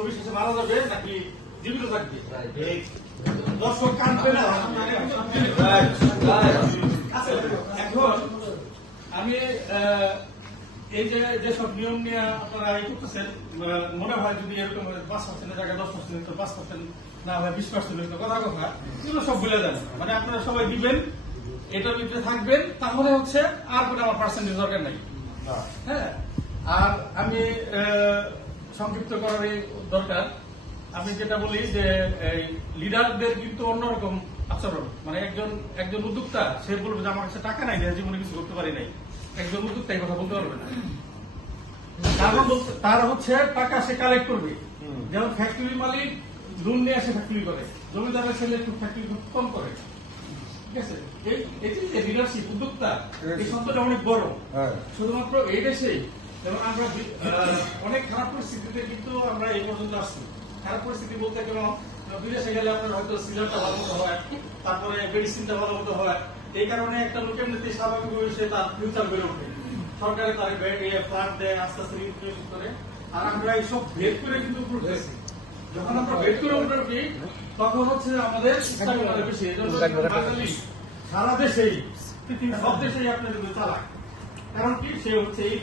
ছবি শেষে মারা যাবে নাকি জীবিত থাকবে? দর্শক কাঁদবে না। আচ্ছা, এখন আমি এই যে যেসব নিয়ম নিয়ে আপনারা এই করতেছেন, মনে হয় যদি এরকম 5% জায়গায় 10%, 5% না হয় 20% কথা এগুলো সব ভুলে যান। মানে আপনারা সবাই দিবেন, এটার ভিতরে থাকবেন, তাহলে হচ্ছে আর কোনো আমার পার্সেন্টেজ দরকার নাই। হ্যাঁ, আর আমি সংক্ষিপ্ত করার দরকার, আমি যেটা বলি যে এই লিডারদের কিন্তু অন্যরকম আচরণ। মানে একজন উদ্যোক্তা সে বলবে যে আমার কাছে টাকা নাই, জীবনে কিছু করতে পারি নাই। একজন উদ্যোক্তা এই কথা বলতে পারবে না। তার হচ্ছে টাকা সে কালেক্ট করবে। যেমন ফ্যাক্টরি মালিক লোন নিয়ে এসে ফ্যাক্টরি করে, জমিদারের ছেলে একটু ফ্যাক্টরি কম করে। ঠিক আছে, এই যে লিডারশিপ, উদ্যোক্তা, এই শব্দটা অনেক বড়। শুধুমাত্র এই দেশেই, যেমন আমরা অনেক খারাপ পরিস্থিতিতে কিন্তু আমরা এই পর্যন্ত আসছি। খারাপ পরিস্থিতি বলতে গেলে বিদেশে গেলে আপনার হয়তো সিজারটা ভালো মতো হয়, তারপরে মেডিসিনটা ভালো মতো হয়। এই কারণে একটা লোকের নীতি স্বাভাবিকভাবে সে তার ফিউচার বেড়ে ওঠে, সরকারে তার ফ্ল্যাট দেয়, আস্তে আস্তে ইনফ্লেশন করে। আর আমরা এইসব ভেদ করে কিন্তু উঠতেছি। যখন আমরা ভেদ করে উঠি তখন হচ্ছে আমাদের বেশি। সারা দেশেই, সব দেশেই আপনাদের চালাক। কারণ কি, সে হচ্ছে এই